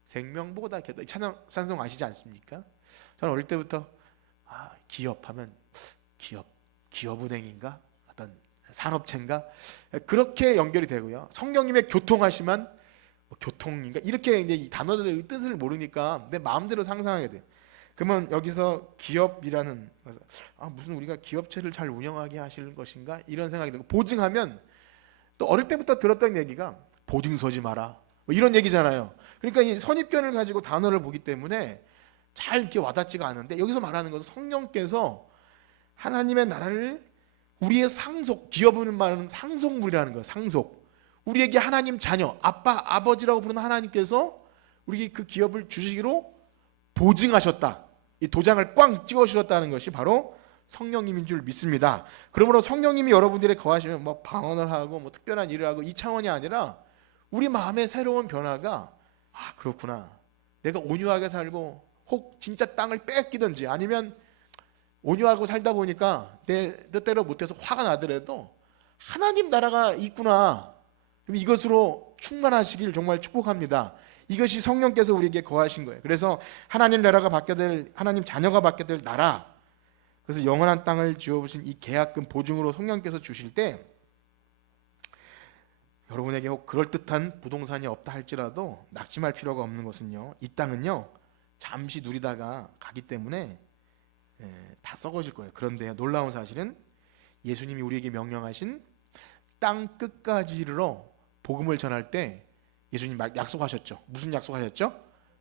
생명보다 이 찬송 아시지 않습니까? 저는 어릴 때부터 기업하면 기업은행인가 어떤 산업체인가 그렇게 연결이 되고요. 성령님의 교통하시면 교통인가 이렇게 이제 이 단어들의 뜻을 모르니까 내 마음대로 상상하게 돼요. 그러면 여기서 기업이라는 무슨 우리가 기업체를 잘 운영하게 하실 것인가 이런 생각이 들고 보증하면 또 어릴 때부터 들었던 얘기가 보증 서지 마라 뭐 이런 얘기잖아요. 그러니까 이 선입견을 가지고 단어를 보기 때문에 잘 이렇게 와닿지가 않은데 여기서 말하는 것은 성령께서 하나님의 나라를 우리의 상속 기업은 말하는 상속물이라는 거예요. 상속 우리에게 하나님 자녀 아빠 아버지라고 부르는 하나님께서 우리에게 그 기업을 주시기로 보증하셨다. 이 도장을 꽝 찍어주셨다는 것이 바로 성령님인 줄 믿습니다. 그러므로 성령님이 여러분들에 거하시면 뭐 방언을 하고 뭐 특별한 일을 하고 이 차원이 아니라 우리 마음의 새로운 변화가 그렇구나. 내가 온유하게 살고 혹 진짜 땅을 뺏기든지 아니면 온유하고 살다 보니까 내 뜻대로 못해서 화가 나더라도 하나님 나라가 있구나. 그럼 이것으로 충만하시길 정말 축복합니다. 이것이 성령께서 우리에게 거하신 거예요. 그래서 하나님 나라가 받게 될 하나님 자녀가 받게 될 나라. 그래서 영원한 땅을 지어보신 이 계약금 보증으로 성령께서 주실 때 여러분에게 혹 그럴듯한 부동산이 없다 할지라도 낙심할 필요가 없는 것은요. 이 땅은요. 잠시 누리다가 가기 때문에 다 썩어질 거예요. 그런데 놀라운 사실은 예수님이 우리에게 명령하신 땅 끝까지 이르러 복음을 전할 때 예수님 약속하셨죠. 무슨 약속하셨죠?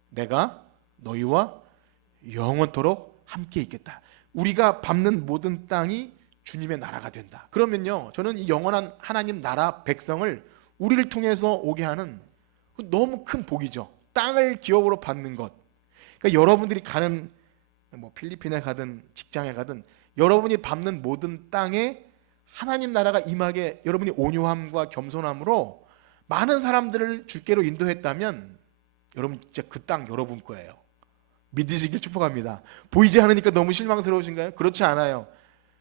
내가 너희와 영원토록 함께 있겠다. 우리가 밟는 모든 땅이 주님의 나라가 된다. 그러면요, 저는 이 영원한 하나님 나라 백성을 우리를 통해서 오게 하는 너무 큰 복이죠. 땅을 기업으로 받는 것. 그러니까 여러분들이 가는 뭐 필리핀에 가든 직장에 가든 여러분이 밟는 모든 땅에 하나님 나라가 임하게 여러분이 온유함과 겸손함으로 많은 사람들을 주께로 인도했다면 여러분 진짜 그 땅 여러분 거예요. 믿으시길 축복합니다. 보이지 않으니까 너무 실망스러우신가요? 그렇지 않아요.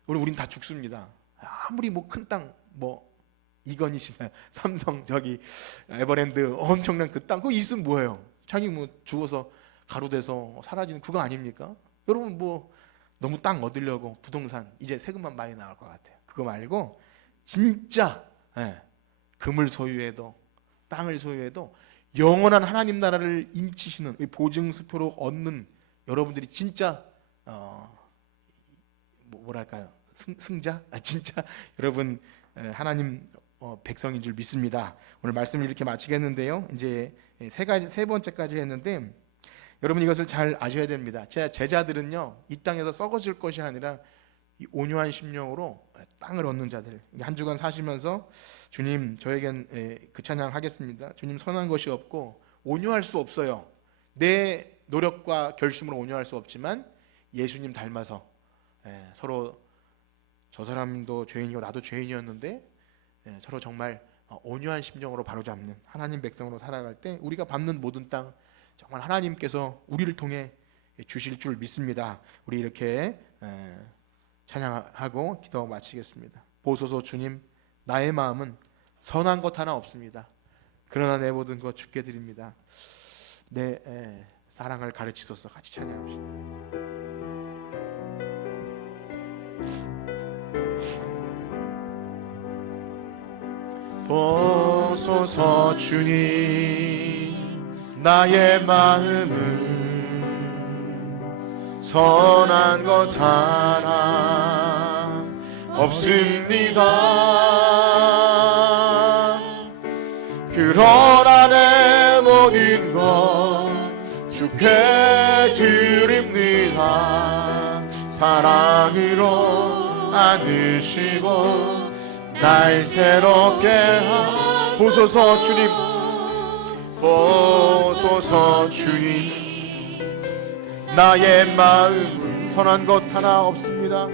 우린 다 죽습니다. 아무리 뭐 큰 땅 뭐 이건희시나 삼성 저기 에버랜드 엄청난 그 땅 그거 있으면 뭐예요? 자기 뭐 죽어서 가루돼서 사라지는 그거 아닙니까? 여러분 뭐 너무 땅 얻으려고 부동산 이제 세금만 많이 나올 것 같아요. 그거 말고 진짜 금을 소유해도 땅을 소유해도 영원한 하나님 나라를 인치시는 보증수표로 얻는 여러분들이 진짜 뭐랄까요 승자? 진짜 여러분 하나님 백성인 줄 믿습니다. 오늘 말씀을 이렇게 마치겠는데요. 이제 세 번째까지 했는데 여러분 이것을 잘 아셔야 됩니다. 제 제자들은요 이 땅에서 썩어질 것이 아니라 이 온유한 심령으로 땅을 얻는 자들. 한 주간 사시면서 주님 저에겐 그 찬양 하겠습니다. 주님 선한 것이 없고 온유할 수 없어요. 내 노력과 결심으로 온유할 수 없지만 예수님 닮아서 서로 저 사람도 죄인이고 나도 죄인이었는데 서로 정말 온유한 심정으로 바로잡는 하나님 백성으로 살아갈 때 우리가 밟는 모든 땅 정말 하나님께서 우리를 통해 주실 줄 믿습니다. 우리 이렇게 찬양하고 기도 마치겠습니다. 보소서 주님, 나의 마음은 선한 것 하나 없습니다. 그러나 내 모든 것 주께 드립니다. 내 사랑을 가르치소서. 같이 찬양합시다. 보소서 주님. 나의 마음은 선한 것 하나 없습니다. 그러나 내 모든 것 주께 드립니다. 사랑으로 안으시고 날 새롭게 보소서 주님. 보소서 주님. 나의 마음은 선한 것 하나 없습니다.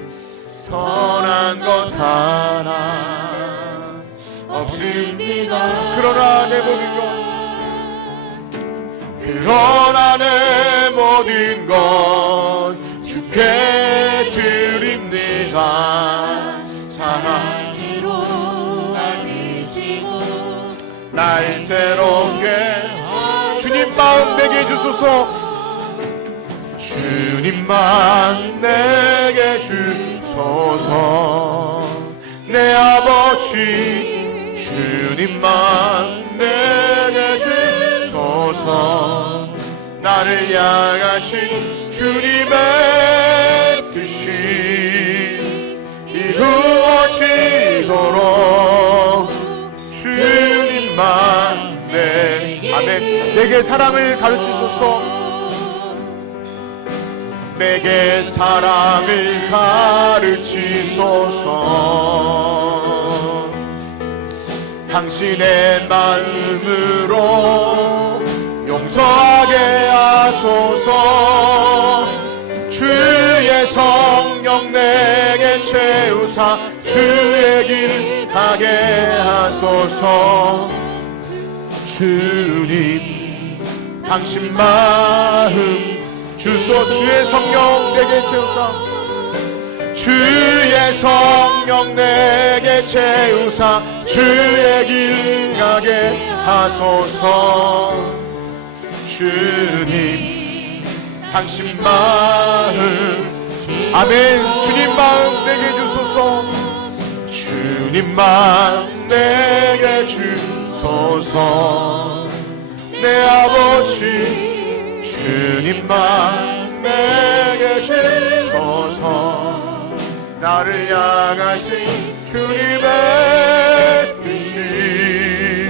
선한 것 하나 없습니다. 그러나 내 모든 것 주께 드립니다. 사랑으로 안으시고 날 새롭게 주님 마음 내게 주소서. 주님만 내게 주소서. 내 아버지 주님만 내게 주소서. 나를 향하신 주님의 뜻이 이루어지도록 주님만 내게 사랑을 가르치소서. 내게 사랑을 가르치소서. 당신의 마음으로 용서하게 하소서. 주의 성령 내게 채우사 주의 길 가게 하소서. 주님 당신 마음 주소. 주의 성령 내게 채우사 주의 성령 내게 채우사 주의 길 가게 하소서. 주님 당신 마음 아멘. 주님 마음 내게 주소서. 주님만 내게 주소서. 내 아버지 주님만 내게 주소서. 나를 향하신 주님의 뜻이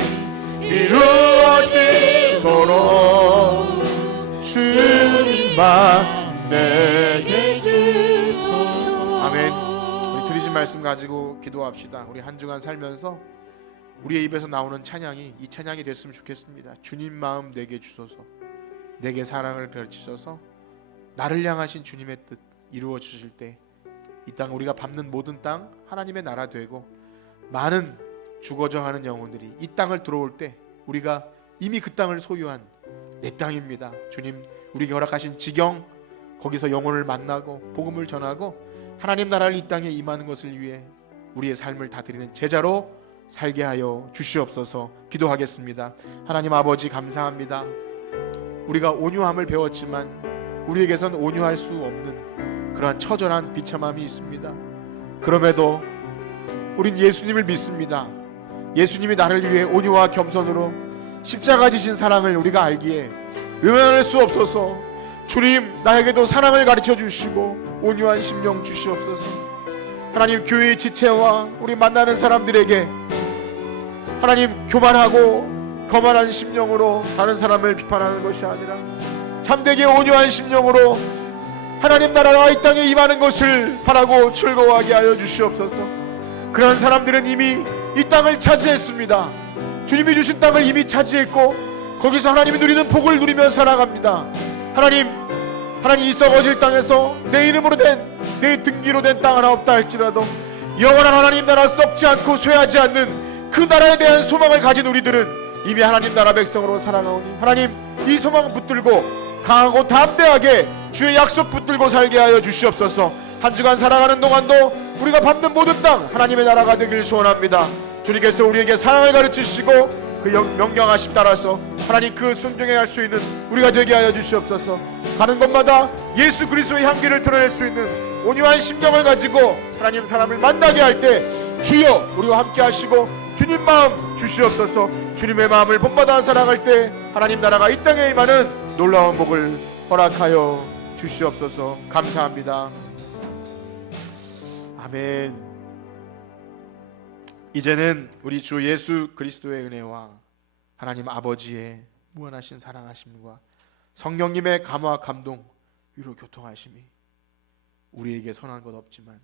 이루어지도록 주님만 내게 주소서. 아멘. 우리 들으신 말씀 가지고 기도합시다. 우리 한 주간 살면서 우리의 입에서 나오는 찬양이 이 찬양이 됐으면 좋겠습니다. 주님 마음 내게 주소서. 내게 사랑을 가르치셔서 나를 향하신 주님의 뜻 이루어 주실 때 이 땅 우리가 밟는 모든 땅 하나님의 나라 되고 많은 죽어져가는 영혼들이 이 땅을 들어올 때 우리가 이미 그 땅을 소유한 내 땅입니다. 주님 우리에게 허락하신 지경 거기서 영혼을 만나고 복음을 전하고 하나님 나라를 이 땅에 임하는 것을 위해 우리의 삶을 다 드리는 제자로 살게 하여 주시옵소서. 기도하겠습니다. 하나님 아버지 감사합니다. 우리가 온유함을 배웠지만 우리에게선 온유할 수 없는 그러한 처절한 비참함이 있습니다. 그럼에도 우린 예수님을 믿습니다. 예수님이 나를 위해 온유와 겸손으로 십자가 지신 사랑을 우리가 알기에 외면할 수 없어서 주님 나에게도 사랑을 가르쳐 주시고 온유한 심령 주시옵소서. 하나님 교회의 지체와 우리 만나는 사람들에게 하나님 교만하고 거만한 심령으로 다른 사람을 비판하는 것이 아니라 참되게 온유한 심령으로 하나님 나라가 이 땅에 임하는 것을 바라고 즐거워하게 하여 주시옵소서. 그런 사람들은 이미 이 땅을 차지했습니다. 주님이 주신 땅을 이미 차지했고 거기서 하나님이 누리는 복을 누리며 살아갑니다. 하나님 이 썩어질 땅에서 내 이름으로 된 내 등기로 된 땅 하나 없다 할지라도 영원한 하나님 나라 썩지 않고 쇠하지 않는 그 나라에 대한 소망을 가진 우리들은 이미 하나님 나라 백성으로 살아가오니 하나님 이 소망 붙들고 강하고 담대하게 주의 약속 붙들고 살게 하여 주시옵소서. 한 주간 살아가는 동안도 우리가 밟는 모든 땅 하나님의 나라가 되길 소원합니다. 주님께서 우리에게 사랑을 가르치시고 그 명령하심 따라서 하나님 그 순종해야 할 수 있는 우리가 되게 하여 주시옵소서. 가는 곳마다 예수 그리스도의 향기를 드러낼 수 있는 온유한 심령을 가지고 하나님 사람을 만나게 할 때 주여 우리와 함께 하시고 주님 마음 주시옵소서. 주님의 마음을 본받아 살아갈 때 하나님 나라가 이 땅에 임하는 놀라운 복을 허락하여 주시옵소서. 감사합니다. 아멘. 이제는 우리 주 예수 그리스도의 은혜와 하나님 아버지의 무한하신 사랑하심과 성령님의 감화 감동 위로 교통하심이 우리에게 선한 것 없지만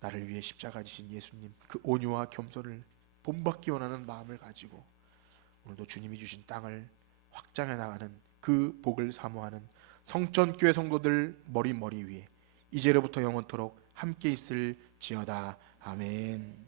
나를 위해 십자가 지신 예수님 그 온유와 겸손을 본받기 원하는 마음을 가지고 오늘도 주님이 주신 땅을 확장해 나가는 그 복을 사모하는 성전교회 성도들 머리 위에 이제로부터 영원토록 함께 있을지어다. 아멘.